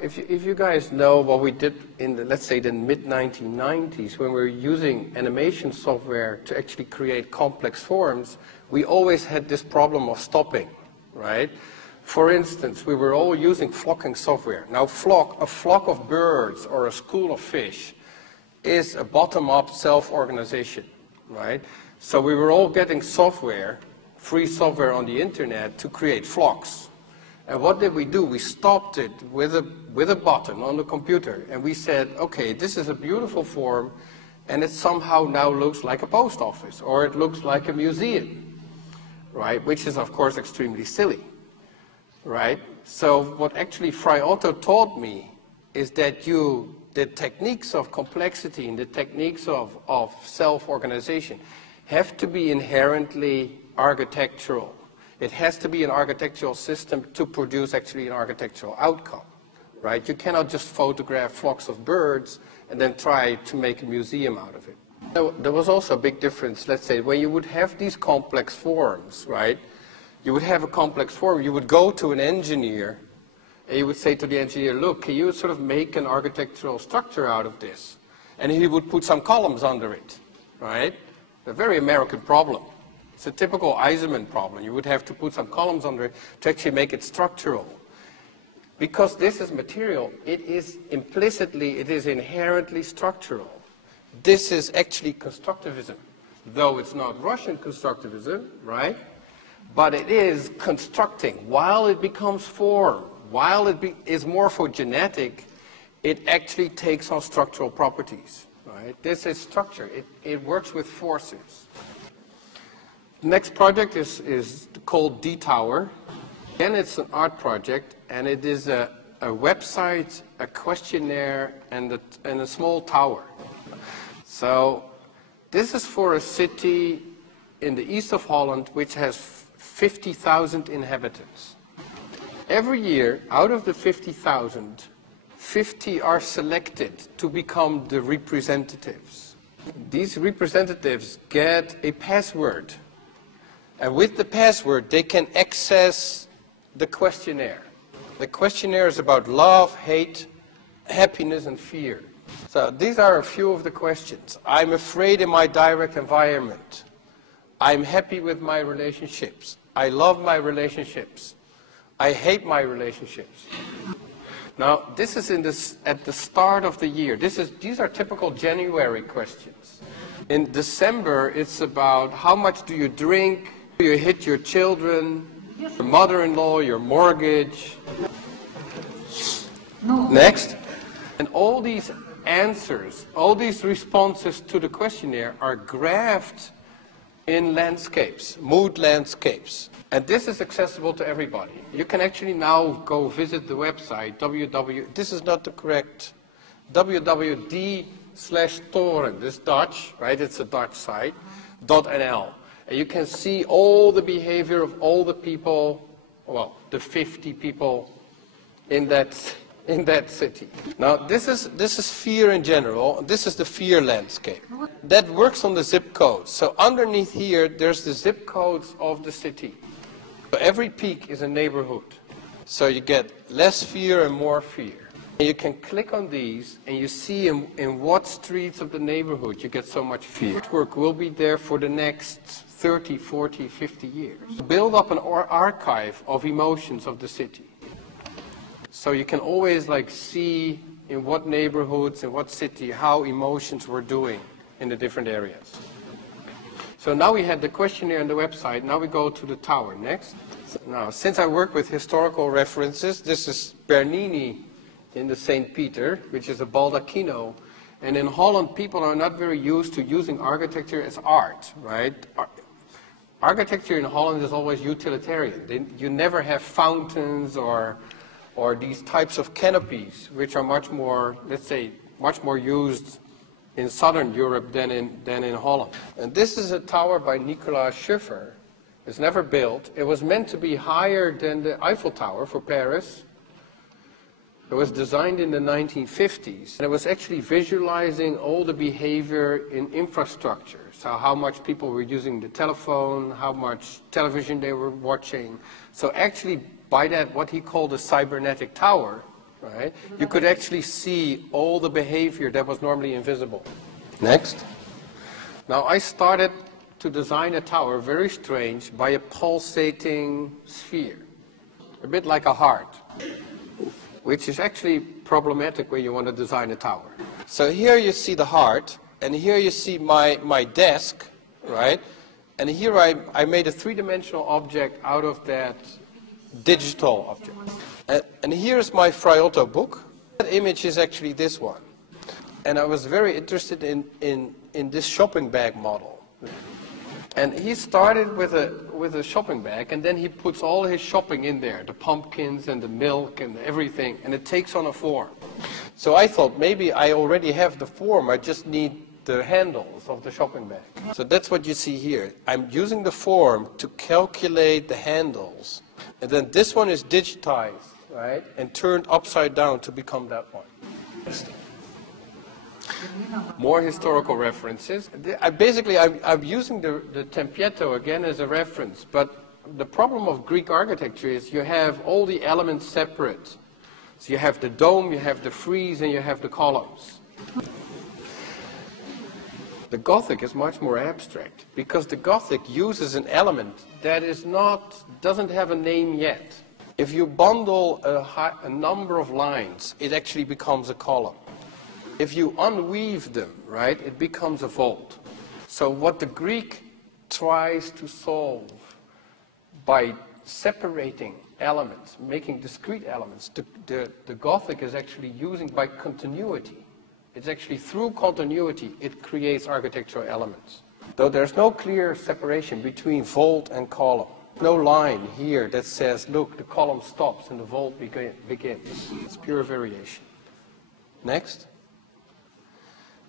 if you guys know what we did in the, let's say, the mid-1990s, when we were using animation software to actually create complex forms, we always had this problem of stopping, right? For instance, we were all using flocking software. Now, a flock of birds or a school of fish is a bottom-up self-organization, right? So we were all getting software, free software on the internet to create flocks. And what did we do? We stopped it with a button on the computer, and we said, okay, this is a beautiful form, and it somehow now looks like a post office, or it looks like a museum, right? Which is, of course, extremely silly. Right? So what actually Fry Otto taught me is that the techniques of complexity and the techniques of self-organization have to be inherently architectural. It has to be an architectural system to produce actually an architectural outcome. Right? You cannot just photograph flocks of birds and then try to make a museum out of it. There was also a big difference, let's say, when you would have these complex forms, right? You would have a complex form, you would go to an engineer, and you would say to the engineer, look, can you sort of make an architectural structure out of this? And he would put some columns under it, right? A very American problem. It's a typical Eisenman problem. You would have to put some columns under it to actually make it structural. Because this is material, it is implicitly, it is inherently structural. This is actually constructivism, though it's not Russian constructivism, right? But it is constructing. While it becomes form, while it is morphogenetic, it actually takes on structural properties. Right? This is structure. It works with forces. The next project is called D-Tower. Again, it's an art project, and it is a website, a questionnaire, and a small tower. So this is for a city in the east of Holland, which has 50,000 inhabitants. Every year, out of the 50,000, 50 are selected to become the representatives. These representatives get a password, and with the password, they can access the questionnaire. The questionnaire is about love, hate, happiness, and fear. So these are a few of the questions. I'm afraid in my direct environment. I'm happy with my relationships. I love my relationships. I hate my relationships. Now, this is at the start of the year. These are typical January questions. In December, it's about how much do you drink, do you hit your children, your mother-in-law, your mortgage. No. Next. And all these answers, all these responses to the questionnaire are graphed in landscapes, mood landscapes. And this is accessible to everybody. You can actually now go visit the website, this is not the correct, www.d/toren, this is Dutch, right? It's a Dutch site, .nl. And you can see all the behavior of all the people, well, the 50 people in that city. Now, this is fear in general. This is the fear landscape. That works on the zip codes. So underneath here, there's the zip codes of the city. So every peak is a neighborhood. So you get less fear and more fear. And you can click on these, and you see in what streets of the neighborhood you get so much fear. Network will be there for the next 30, 40, 50 years. Build up an archive of emotions of the city. So you can always see in what neighborhoods, in what city, how emotions were doing in the different areas. So now we had the questionnaire and the website. Now we go to the tower. Next. Now, since I work with historical references, this is Bernini in the St. Peter, which is a baldacchino. And in Holland, people are not very used to using architecture as art, right? Architecture in Holland is always utilitarian. You never have fountains or these types of canopies, which are much more, let's say, much more used in southern Europe than in Holland. And this is a tower by Nicolas Schiffer. It's never built. It was meant to be higher than the Eiffel Tower for Paris. It was designed in the 1950s. And it was actually visualizing all the behavior in infrastructure. So how much people were using the telephone, how much television they were watching. So actually, by that, what he called a cybernetic tower, right? You could actually see all the behavior that was normally invisible. Next. Now I started to design a tower, very strange, by a pulsating sphere, a bit like a heart, which is actually problematic when you want to design a tower. So here you see the heart, and here you see my desk, right? And here I made a three-dimensional object out of that digital object. And here's my Friotto book. That image is actually this one. And I was very interested in this shopping bag model. And he started with a shopping bag, and then he puts all his shopping in there, the pumpkins and the milk and everything, and it takes on a form. So I thought maybe I already have the form, I just need the handles of the shopping bag. So that's what you see here. I'm using the form to calculate the handles. And then this one is digitized, right, and turned upside down to become that one. More historical references. I'm using the tempietto again as a reference, but the problem of Greek architecture is you have all the elements separate. So you have the dome, you have the frieze, and you have the columns. The Gothic is much more abstract, because the Gothic uses an element that doesn't have a name yet. If you bundle a number of lines, it actually becomes a column. If you unweave them, right, it becomes a vault. So what the Greek tries to solve by separating elements, making discrete elements, the Gothic is actually using by continuity. It's actually through continuity it creates architectural elements. Though there's no clear separation between vault and column. No line here that says, look, the column stops and the vault begins. It's pure variation. Next.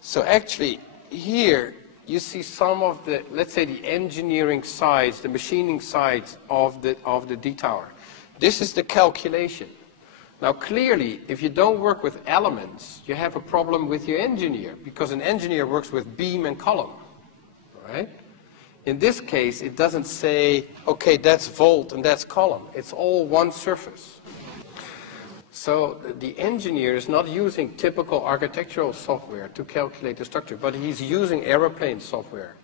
So actually, here you see some of the, let's say, the engineering sides, the machining sides of the D-tower. This is the calculation. Now clearly, if you don't work with elements, you have a problem with your engineer, because an engineer works with beam and column, right? In this case, it doesn't say, okay, that's vault and that's column. It's all one surface. So the engineer is not using typical architectural software to calculate the structure, but he's using aeroplane software.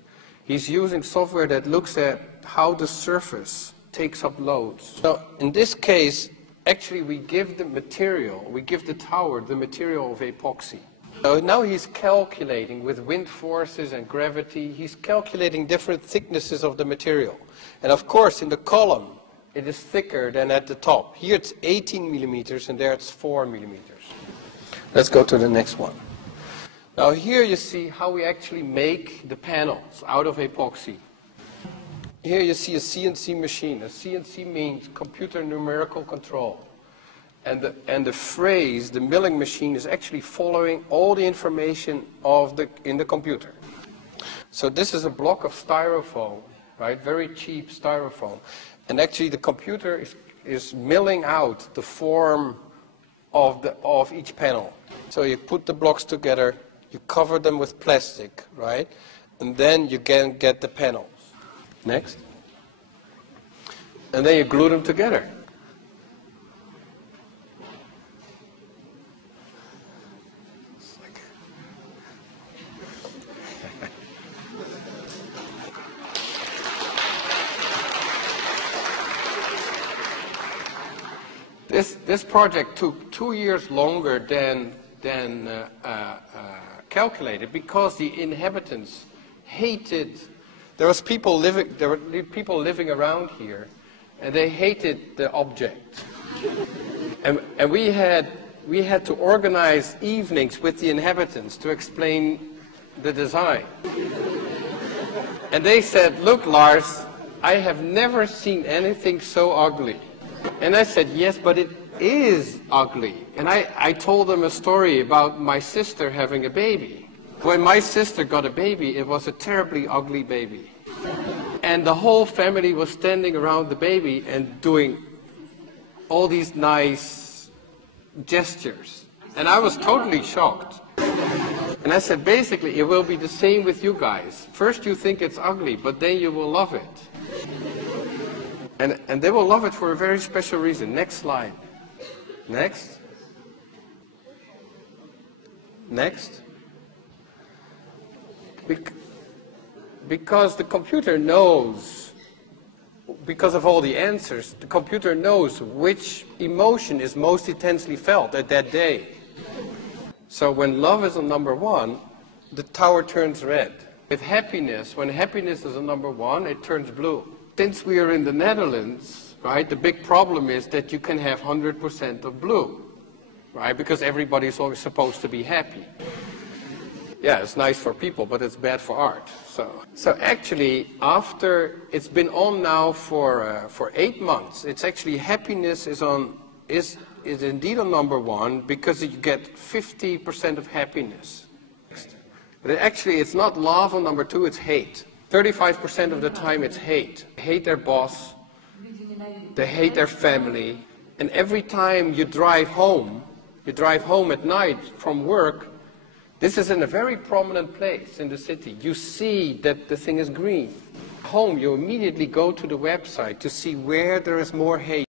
He's using software that looks at how the surface takes up loads. So in this case, actually we give the material, we give the tower the material of epoxy. So now he's calculating with wind forces and gravity, he's calculating different thicknesses of the material. And of course in the column, it is thicker than at the top. Here it's 18 millimeters and there it's 4 millimeters. Let's go to the next one. Now here you see how we actually make the panels out of epoxy. Here you see a Cnc machine. A Cnc means computer numerical control. And the phrase, the milling machine, is actually following all the information in the computer. So this is a block of styrofoam, right? Very cheap styrofoam. And actually the computer is milling out the form of each panel. So you put the blocks together, you cover them with plastic, right? And then you can get the panels. Next. And then you glue them together. This project took 2 years longer than calculated, because the inhabitants hated. There were people living around here, and they hated the object. And we had to organize evenings with the inhabitants to explain the design. And they said, "Look, Lars, I have never seen anything so ugly." And I said, "Yes, but it is ugly." And I told them a story about my sister having a baby. When my sister got a baby, it was a terribly ugly baby. And the whole family was standing around the baby and doing all these nice gestures. And I was totally shocked. And I said, basically, it will be the same with you guys. First you think it's ugly, but then you will love it. And they will love it for a very special reason. Next slide. Next. Next. Because the computer knows, because of all the answers, the computer knows which emotion is most intensely felt at that day. So when love is on number one, the tower turns red. With happiness, when happiness is on number one, it turns blue. Since we are in the Netherlands, right, the big problem is that you can have 100% of blue, right, because everybody is always supposed to be happy. Yeah, it's nice for people, but it's bad for art. So actually, after it's been on now for 8 months, it's actually happiness is indeed on number one because you get 50% of happiness. But actually, it's not love on number two, it's hate. 35% of the time it's hate. They hate their boss, they hate their family, and every time you drive home at night from work, this is in a very prominent place in the city. You see that the thing is green. Home, you immediately go to the website to see where there is more hate.